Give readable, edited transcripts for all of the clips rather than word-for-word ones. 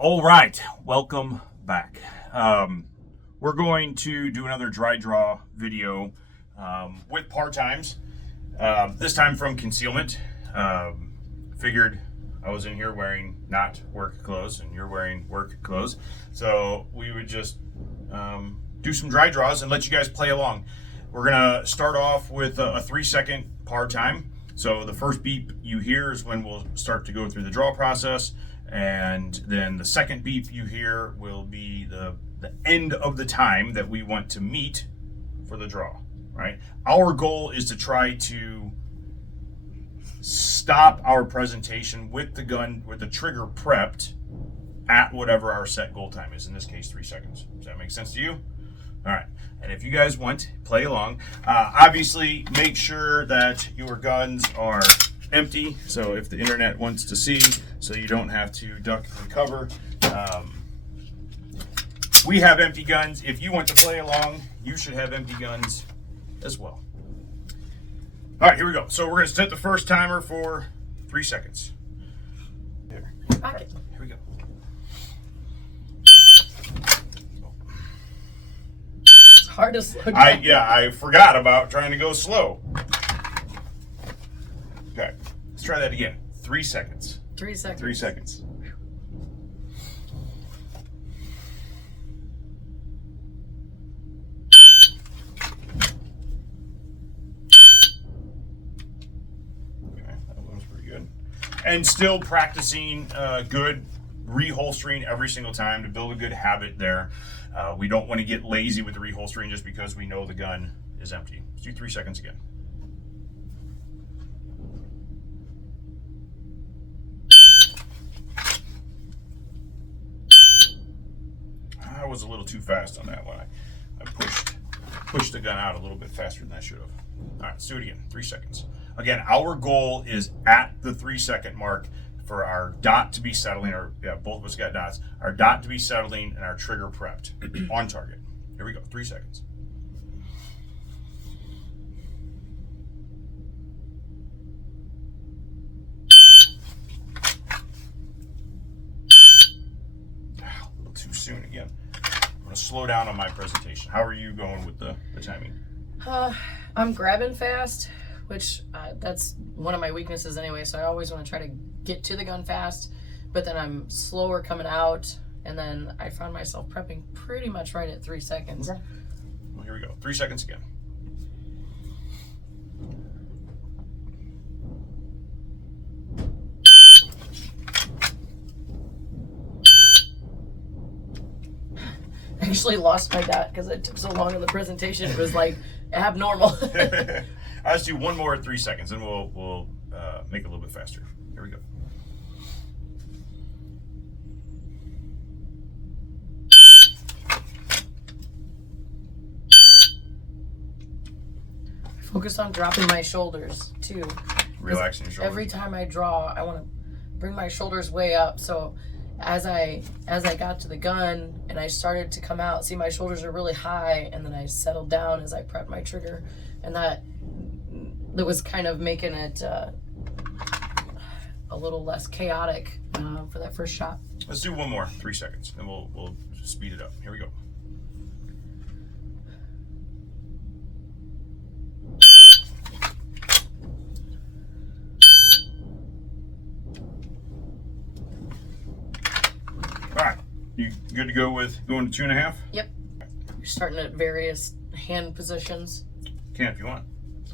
All right, welcome back. We're going to do another dry draw video with part times, this time from concealment. Figured I was in here wearing not work clothes and you're wearing work clothes, so we would just do some dry draws and let you guys play along. We're gonna start off with a 3-second part time. So the first beep you hear is when we'll start to go through the draw process. And then the second beep you hear will be the end of the time that we want to meet for the draw, right? Our goal is to try to stop our presentation with the gun, with the trigger prepped at whatever our set goal time is, in this case 3 seconds. Does that make sense to you? All right, and if you guys want, play along. Obviously, make sure that your guns are empty, so if the internet wants to see, so you don't have to duck and cover. We have empty guns. If you want to play along, you should have empty guns as well. All right, here we go. So we're going to set the first timer for 3 seconds. There. All right, here we go. It's hard to slow down. I forgot about trying to go slow. Okay, let's try that again. 3 seconds. 3 seconds. 3 seconds. Okay, that was pretty good. And still practicing good reholstering every single time to build a good habit there. We don't want to get lazy with the reholstering just because we know the gun is empty. Let's do 3 seconds again. I was a little too fast on that one. I pushed the gun out a little bit faster than I should have. All right, let's do it again. 3 seconds. Again, our goal is at the 3 second mark for our dot to be settling, or yeah, both of us got dots, our dot to be settling and our trigger prepped on target. Here we go, 3 seconds. A little too soon again. I'm gonna slow down on my presentation. How are you going with the timing? I'm grabbing fast, which that's one of my weaknesses anyway, so I always want to try to get to the gun fast, but then I'm slower coming out, and then I found myself prepping pretty much right at 3 seconds. Okay. Well, here we go. 3 seconds again. I actually lost my dot because it took so long in the presentation. It was like abnormal. Let's do one more at 3 seconds, and we'll make it a little bit faster. Here we go. Focus on dropping my shoulders too. Relaxing your shoulders. Every time I draw, I want to bring my shoulders way up. So as I got to the gun and I started to come out, see, my shoulders are really high, and then I settled down as I prepped my trigger, and that was kind of making it a little less chaotic for that first shot. Let's do one more, 3 seconds, and we'll speed it up. Here we go. All right, you good to go with going to 2.5? Yep. You're starting at various hand positions. Can if you want.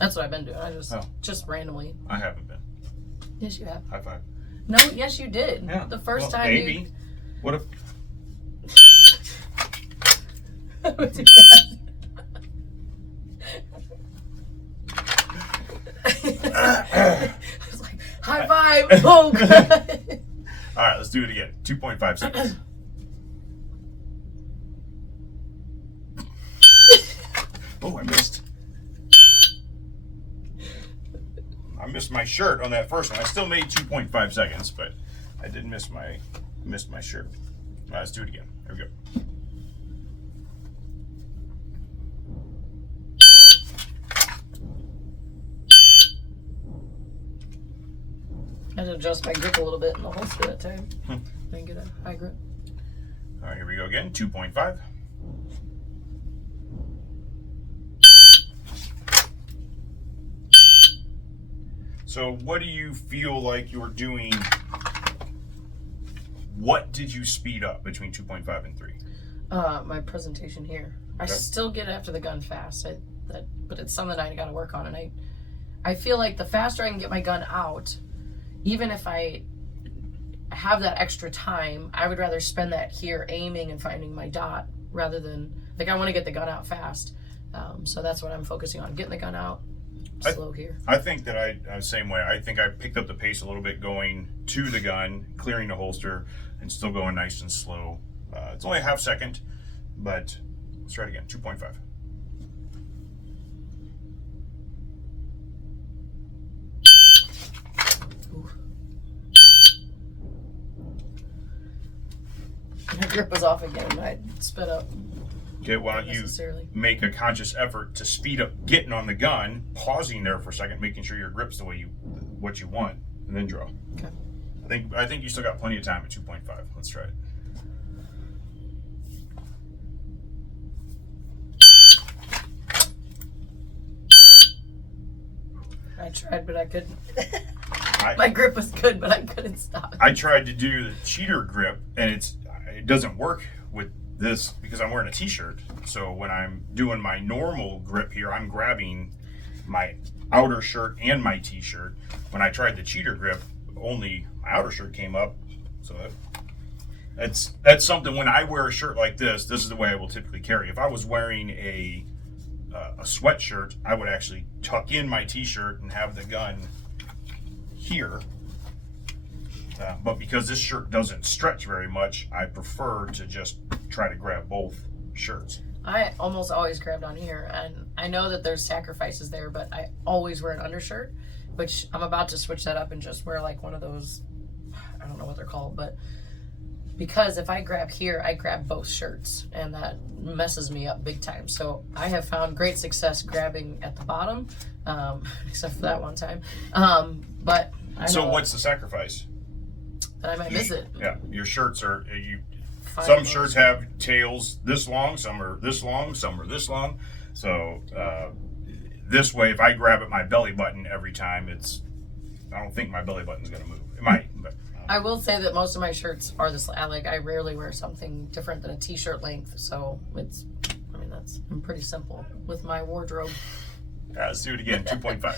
That's what I've been doing. I just randomly. I haven't been. Yes, you have. High five. No, yes, you did. Yeah. The first Well, time. maybe. What if? I was like, high five. Oh, God. All right, let's do it again. 2.5 seconds. Oh, I missed. I missed my shirt on that first one. I still made 2.5 seconds, but I did miss my shirt. All right, let's do it again. Here we go. I had to adjust my grip a little bit in the holster that time. I didn't get a high grip. All right, here we go again. 2.5. So what do you feel like you're doing? What did you speed up between 2.5 and 3? My presentation here. I Okay. still get after the gun fast, but it's something I got to work on. And I feel like the faster I can get my gun out, even if I have that extra time, I would rather spend that here aiming and finding my dot rather than, like, I want to get the gun out fast. So that's what I'm focusing on, getting the gun out slow here. I think that I same way. I think I picked up the pace a little bit going to the gun, clearing the holster, and still going nice and slow. It's only a half second, but let's try it again. 2.5. My grip was off again and I sped up. Okay, why don't you make a conscious effort to speed up getting on the gun, pausing there for a second, making sure your grip's the way what you want, and then draw. Okay. I think you still got plenty of time at 2.5. Let's try it. I tried, but I couldn't. My grip was good, but I couldn't stop. I tried to do the cheater grip, and it doesn't work with this because I'm wearing a t-shirt. So when I'm doing my normal grip here, I'm grabbing my outer shirt and my t-shirt. When I tried the cheater grip, only my outer shirt came up. So that's something. When I wear a shirt like this is the way I will typically carry. If I was wearing a sweatshirt, I would actually tuck in my t-shirt and have the gun here. But because this shirt doesn't stretch very much, I prefer to just try to grab both shirts. I almost always grabbed on here, and I know that there's sacrifices there, but I always wear an undershirt, which I'm about to switch that up and just wear like one of those, I don't know what they're called, but because if I grab here, I grab both shirts, and that messes me up big time. So I have found great success grabbing at the bottom, except for that one time. But I know what's the sacrifice? that I might miss it. Yeah, your shirts are some shirts have tails this long, some are this long, some are this long. So this way, if I grab at my belly button every time, I don't think my belly button's gonna move. It might, but I will say that most of my shirts are this. I rarely wear something different than a t-shirt length. So I'm pretty simple with my wardrobe. Let's do it again. 2.5.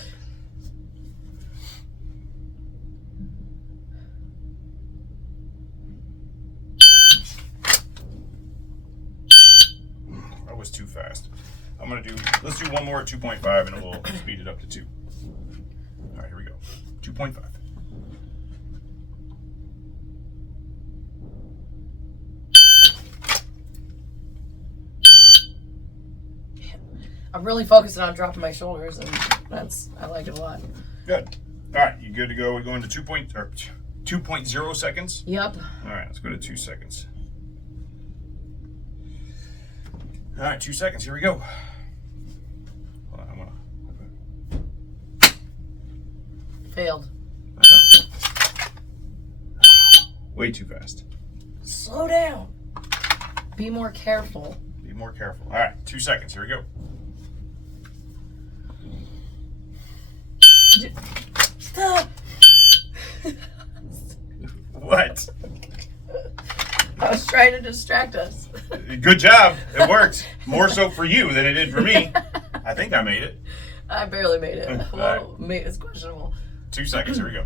That was too fast. Let's do one more at 2.5 and we'll speed it up to 2. All right, here we go. 2.5. I'm really focusing on dropping my shoulders, and I like it a lot. Good. All right, you good to go? We're going to 2.0 seconds? Yep. All right, let's go to 2 seconds. All right, 2 seconds. Here we go. Hold on, Failed. Way too fast. Slow down. Be more careful. Be more careful. All right, 2 seconds. Here we go. Stop. What? I was trying to distract us. Good job. It worked. More so for you than it did for me. I think I made it. I barely made it. All Well, it's questionable. 2 seconds. Here we go.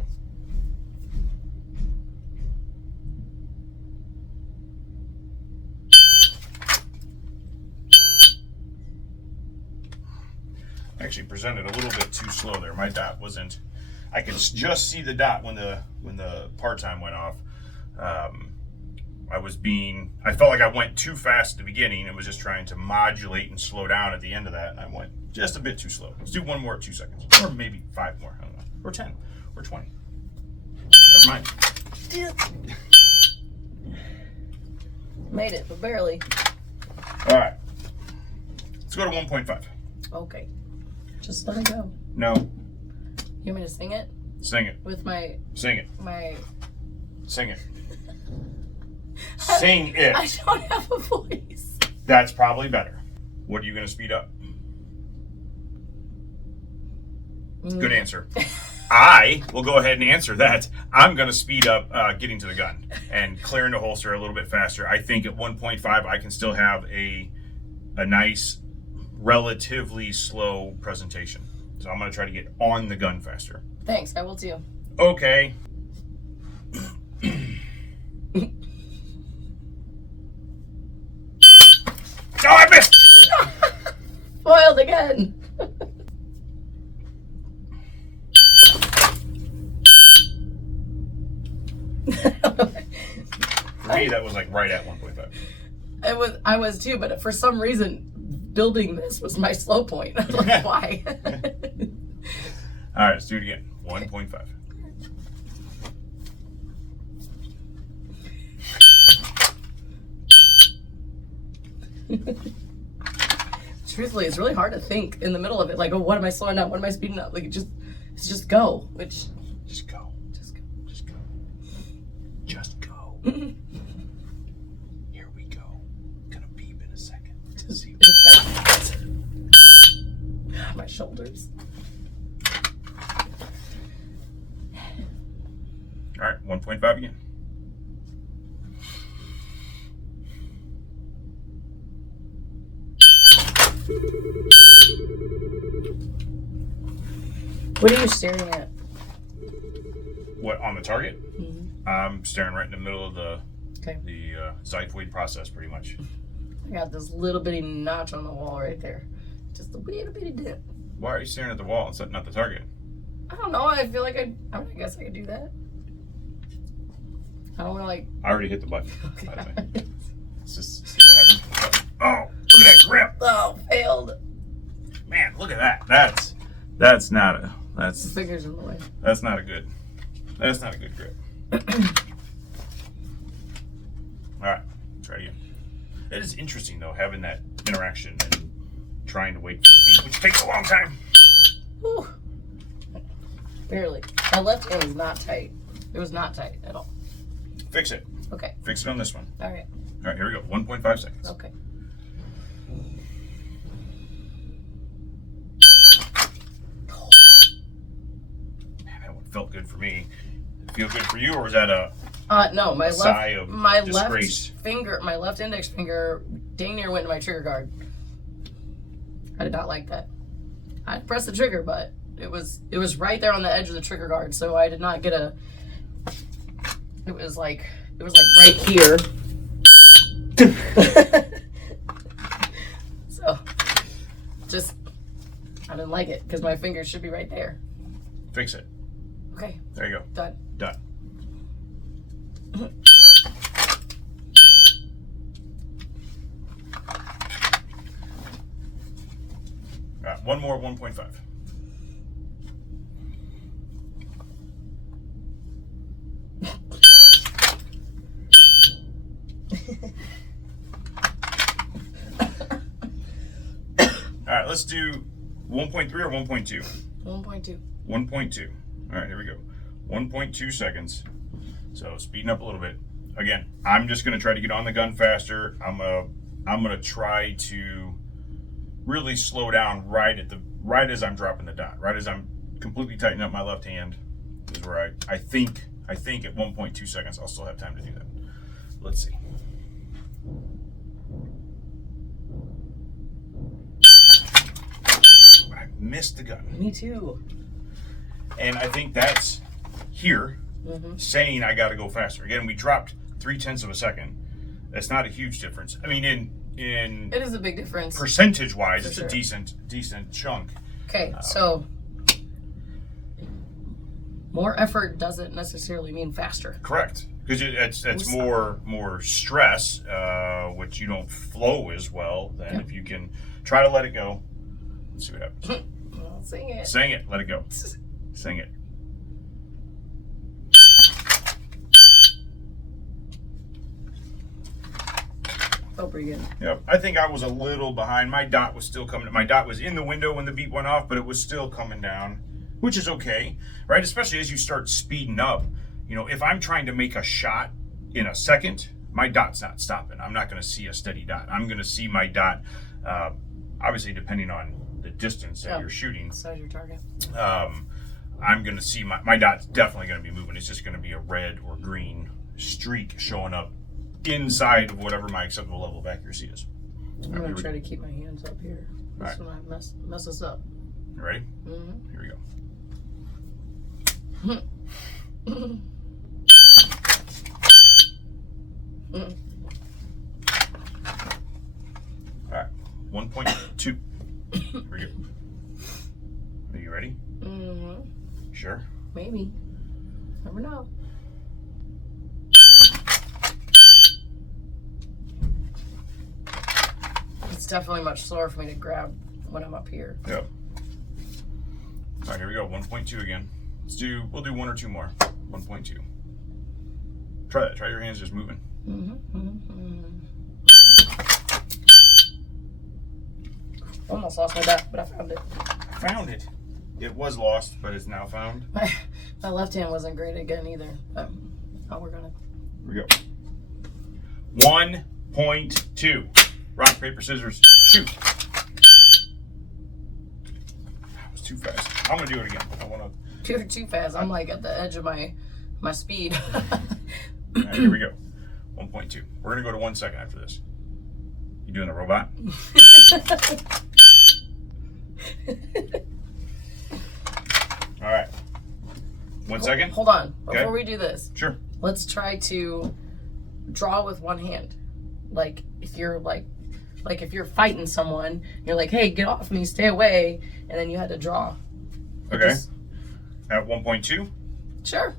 Actually presented a little bit too slow there. My dot wasn't. I could just see the dot when the part time went off. I felt like I went too fast at the beginning and was just trying to modulate and slow down at the end of that, and I went just a bit too slow. Let's do one more at 2 seconds, or maybe 5 more. I don't know, or 10, or 20. Never mind. Made it, but barely. All right, let's go to 1.5. Okay. Just let it go. No, You want me to sing it? sing it. With my Sing it. my Sing it. Sing it. I don't have a voice. That's probably better. What are you going to speed up? Good answer. I will go ahead and answer that. I'm going to speed up getting to the gun and clearing the holster a little bit faster. I think at 1.5 I can still have a nice, relatively slow presentation. So I'm going to try to get on the gun faster. Thanks, I will too. Okay. Oh, I missed! Foiled again. For me, that was like right at 1.5. I was too, but for some reason, building this was my slow point. I'm like, why? All right, let's do it again. 1.5. Truthfully, it's really hard to think in the middle of it. Like, oh, what am I slowing down? What am I speeding up? Like, it's just go. Which, just go. just go. Just go. Just go. Here we go. Gonna beep in a second. To see My shoulders. All right, 1.5 again. What are you staring at? What, on the target? Mm-hmm. I'm staring right in the middle of the Okay. xiphoid process, pretty much. I got this little bitty notch on the wall right there. Just a little bitty dip. Why are you staring at the wall and not the target? I don't know. I feel like I guess I could do that. I don't want to like. I already hit the button, Okay. by the way. Let's just see what happens. Oh, look at that grip. Oh, failed. Man, look at that. That's not a The fingers in the way. that's not a good grip. All right, try it again. It is interesting though, having that interaction and trying to wait for the beat, which takes a long time. Whew. Barely. My left hand is not tight. It was not tight at all. Fix it. Okay. Fix it on this one. All right. All right, here we go. 1.5 seconds. Okay. Man, that one felt good for me. Feel good for you, or was that a No, my sigh of disgrace? my left index finger dang near went to my trigger guard. I did not like that. I pressed the trigger, but it was right there on the edge of the trigger guard, so I did not get a. It was like right here. So, just I didn't like it because my fingers should be right there. Fix it. Okay, There you go. done. Done. All right, one more 1.5. All right, let's do 1.3 or 1.2? 1.2. 1.2. All right, here we go. 1.2 seconds. So speeding up a little bit. Again, I'm just gonna try to get on the gun faster. I'm gonna try to really slow down right as I'm dropping the dot. Right as I'm completely tightening up my left hand is where I think at 1.2 seconds I'll still have time to do that. Let's see. I missed the gun. Me too. And I think that's here Mm-hmm. saying I got to go faster. Again, we dropped 0.3 of a second. That's not a huge difference. I mean, in It is a big difference. percentage wise, For it's sure. a decent chunk. Okay, so more effort doesn't necessarily mean faster. Correct, because it's more stress, which you don't flow as well than if you can try to let it go. Let's see what happens. Well, sing it. Sing it, let it go. Sing it. Oh, pretty good. Yep, I think I was a little behind. My dot was still coming. My dot was in the window when the beat went off, but it was still coming down, which is okay, right? Especially as you start speeding up. You know, if I'm trying to make a shot in a second, my dot's not stopping. I'm not going to see a steady dot. I'm going to see my dot, obviously depending on the distance that you're shooting. Size your target. I'm going to see my dot's definitely going to be moving. It's just going to be a red or green streak showing up inside of whatever my acceptable level of accuracy is. I'm going to try to keep my hands up here. That's when I mess this up. You ready? Mm-hmm. Here we go. All right, 1.2. Here we go. Are you ready? Mm-hmm. Sure. Maybe. Never know. It's definitely much slower for me to grab when I'm up here. Yep. All right, here we go. 1.2 again. We'll do one or two more. 1.2. Try that. Try your hands just moving. Almost lost my dot, but I found it. Found it. It was lost, but it's now found. My left hand wasn't great again either. I'll work on it. Here we go. 1.2. Rock, paper, scissors, shoot. That was too fast. I'm gonna do it again. I wanna. You're too fast. I'm like at the edge of my speed. All right, here we go. 1.2. We're gonna go to 1 second after this. You doing the robot? All right. 1 second. Hold on. Before Okay. we do this, Sure. let's try to draw with one hand. Like if you're if you're fighting someone, you're like, hey, get off me, stay away, and then you had to draw. Okay. Just, At 1.2. sure.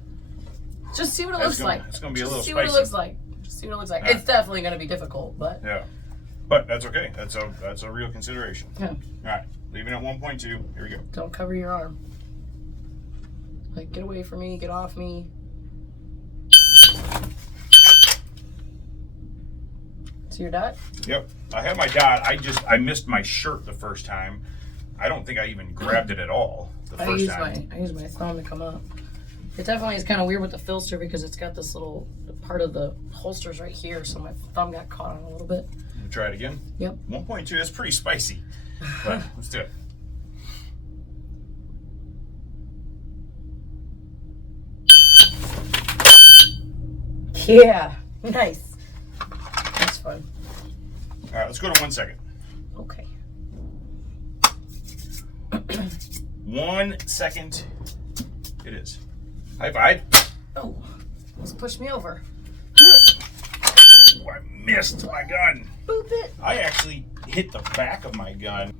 Just see what it looks like. It's gonna be a little see spicy. what it looks like. Just see what it looks like. All right. It's definitely gonna be difficult, but Yeah. But that's okay. That's a real consideration. yeah. All right. Leaving at 1.2. Here we go. Don't cover your arm. Like, get away from me, get off me. See your dot? Yep. I have my dot. I missed my shirt the first time. I don't think I even grabbed it at all the first time. I use my thumb to come up. It definitely is kind of weird with the filster because it's got this little part of the holsters right here, so my thumb got caught on a little bit. We'll try it again. Yep. 1.2. That's pretty spicy. But let's do it. Yeah. Nice. That's fun. All right. Let's go to 1 second. Okay. 1 second. It is. High five. Oh, almost pushed me over. Ooh, I missed my gun. Boop it. I actually hit the back of my gun.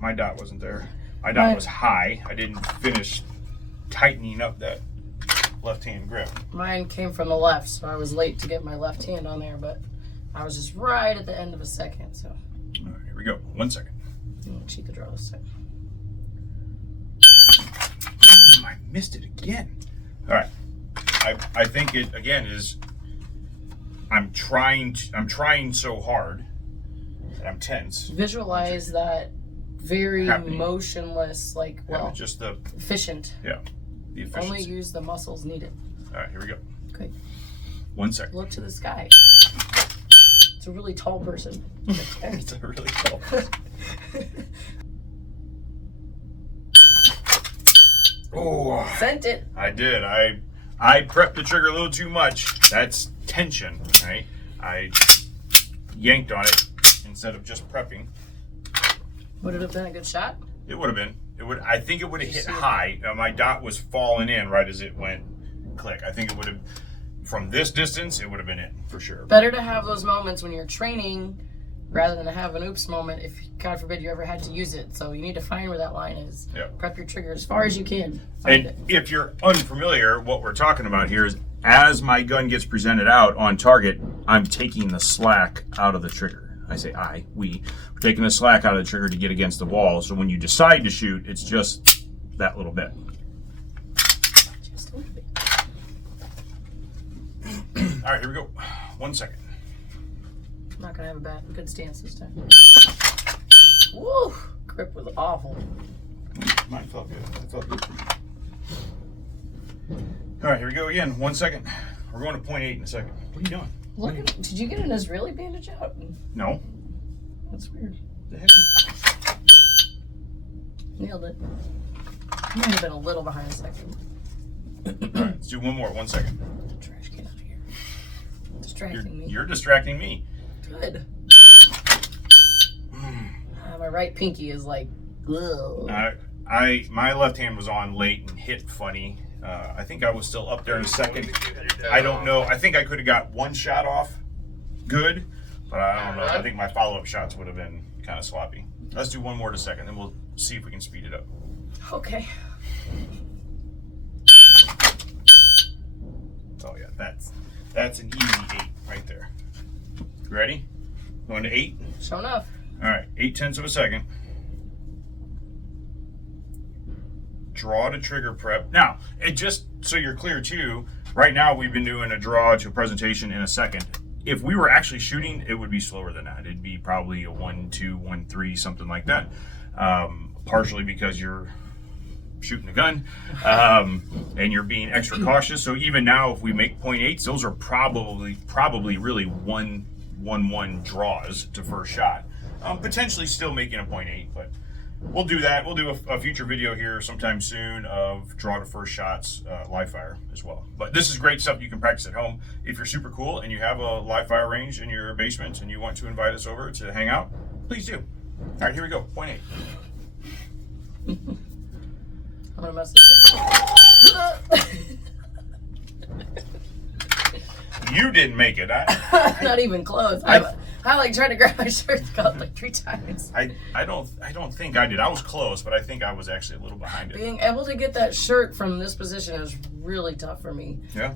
My dot wasn't there. My dot was high. I didn't finish tightening up that left-hand grip. Mine came from the left, so I was late to get my left hand on there, but I was just right at the end of a second, so. All right, here we go. 1 second. I'm gonna cheat the draw this time. I missed it again. All right. I think it again is. I'm trying so hard. And I'm tense. Visualize that very Happening. motionless, like, well, Just the efficient. the efficiency. Only use the muscles needed. All right, here we go. Okay. 1 second. Look to the sky. It's a really tall person. It's a really tall person. Oh, Sent it. I did. I prepped the trigger a little too much. That's tension, right? I yanked on it instead of just prepping. Would it have been a good shot? It would have been. It would. I think it would have hit high. My dot was falling in right as it went click. I think it would have. From this distance, it would have been in for sure. Better to have those moments when you're training rather than to have an oops moment if, God forbid, you ever had to use it. So you need to find where that line is. Yeah. Prep your trigger as far as you can. Find And if you're unfamiliar, what we're talking about here is as my gun gets presented out on target, I'm taking the slack out of the trigger. I say we're taking the slack out of the trigger to get against the wall. So when you decide to shoot, it's just that little bit. Just a little bit. All right, here we go. 1 second. I'm not going to have a good stance this time. Woo! Grip was awful. Mine felt good. It felt good for me. All right, here we go again. 1 second. We're going to 0.8 in a second. What are you doing? Look at, did you get an Israeli bandage out? No. That's weird. The heck? Nailed it. Might have been a little behind a second. All right, let's do one more. 1 second. Trash can out here. Distracting me. You're distracting me. Good. My right pinky is like, ugh. My left hand was on late and hit funny. I think I was still up there in a second. I don't know. I think I could have got one shot off good, but I don't know. I think my follow-up shots would have been kind of sloppy. Let's do one more in a second, then we'll see if we can speed it up. Okay. Oh yeah, that's an easy 8 right there. Ready? Going to 8? Sure enough. All right, 0.8 of a second. Draw to trigger prep. Now, it just so you're clear too, right now we've been doing a draw to a presentation in a second. If we were actually shooting, it would be slower than that. It'd be probably a 1-2, 1-3, something like that. Partially because you're shooting a gun and you're being extra cautious. So even now, if we make 0.8s, those are probably really 1-1 draws to first shot. Potentially still making a 0.8, but we'll do that. We'll do a future video here sometime soon of draw to first shots live fire as well. But this is great stuff you can practice at home. If you're super cool and you have a live fire range in your basement and you want to invite us over to hang out, please do. All right, here we go. 0.8. I'm gonna mess this up. You didn't make it. Not even close. I like tried to grab my shirt like 3 times. I don't think I did. I was close, but I think I was actually a little behind it. Being able to get that shirt from this position is really tough for me. Yeah.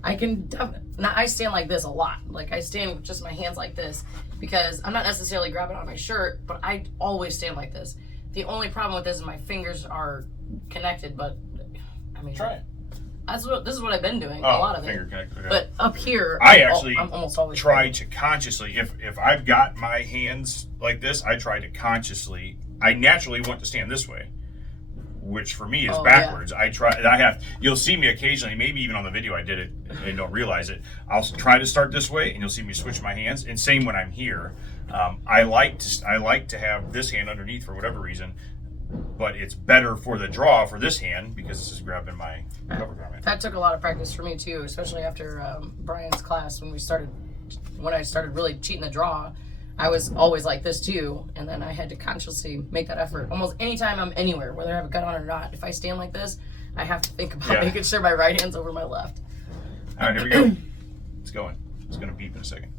Now I stand like this a lot. Like I stand with just my hands like this because I'm not necessarily grabbing on my shirt, but I always stand like this. The only problem with this is my fingers are connected, but I mean, Try it. This is what I've been doing. Oh, a lot of finger it. connected. Okay. But up here, I'm almost always try to consciously, if I've got my hands like this, I try to consciously. I naturally want to stand this way, which for me is backwards. Yeah. You'll see me occasionally, maybe even on the video I did it and don't realize it. I'll try to start this way, and you'll see me switch my hands. And same when I'm here. I like to have this hand underneath for whatever reason. But it's better for the draw for this hand because this is grabbing my cover garment. That took a lot of practice for me too, especially after Brian's class when I started really cheating the draw. I was always like this too, and then I had to consciously make that effort. Almost anytime I'm anywhere, whether I have a gun on or not, if I stand like this, I have to think about making sure my right hand's over my left. All right, here we go. It's going. It's going to beep in a second.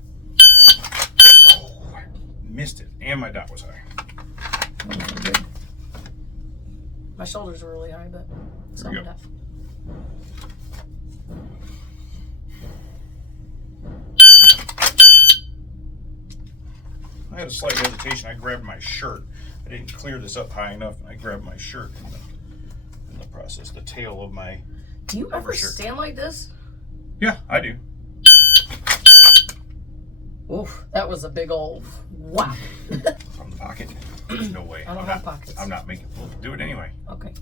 Oh, I missed it, and my dot was high. My shoulders were really high, but it's not enough. I had a slight hesitation. I grabbed my shirt. I didn't clear this up high enough, and I grabbed my shirt in the process, the tail of my Do you ever stand like this? Yeah, I do. Oof, that was a big old whack. From the pocket? There's no way. I don't have pockets. I'm not making. We'll do it anyway. Okay.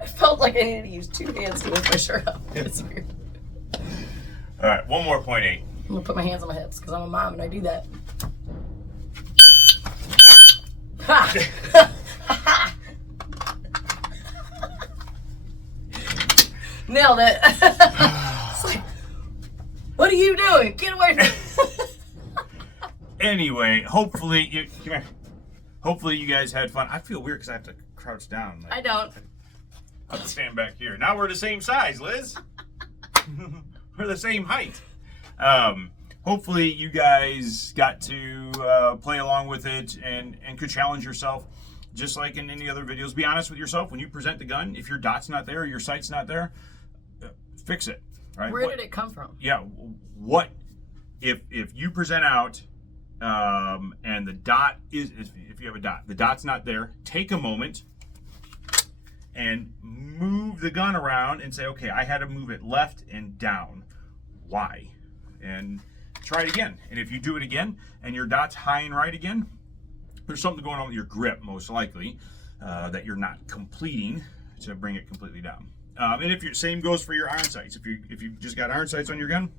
I felt like I needed to use 2 hands to lift my shirt up. It's weird. All right, one more 0.8. I'm gonna put my hands on my hips because I'm a mom and I do that. Nailed it. It's like, what are you doing? Get away from me. Anyway, hopefully you guys had fun. I feel weird because I have to crouch down. I don't. I have to stand back here. Now we're the same size, Liz. We're the same height. Hopefully you guys got to play along with it and could challenge yourself. Just like in any other videos, be honest with yourself. When you present the gun, if your dot's not there or your sight's not there, fix it. Right? Where did it come from? Yeah. What if you present out and the dot is, if you have a dot, the dot's not there, take a moment and move the gun around and say, okay, I had to move it left and down. Why? And try it again. And if you do it again and your dot's high and right again, there's something going on with your grip, most likely. that you're not completing to bring it completely down. And if your same goes for your iron sights. If you just got iron sights on your gun,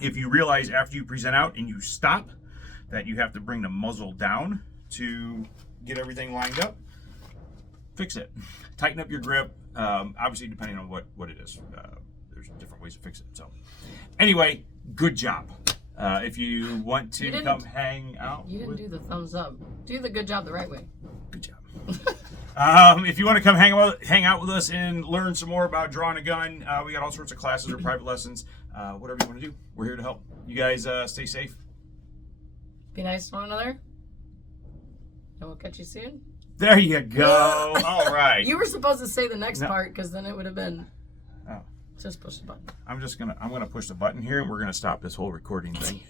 if you realize after you present out and you stop that you have to bring the muzzle down to get everything lined up, fix it. Tighten up your grip. Obviously, depending on what it is, there's different ways to fix it. So, anyway, good job. If you want to come hang out, you didn't do the thumbs up. Do the good job the right way. Good job. If you want to come hang out with us and learn some more about drawing a gun, we got all sorts of classes or private lessons. Whatever you want to do, we're here to help. You guys stay safe. Be nice to one another. And we'll catch you soon. There you go. All right. You were supposed to say the next part because then it would have been. Oh. Just push the button. I'm gonna push the button here and we're gonna stop this whole recording thing.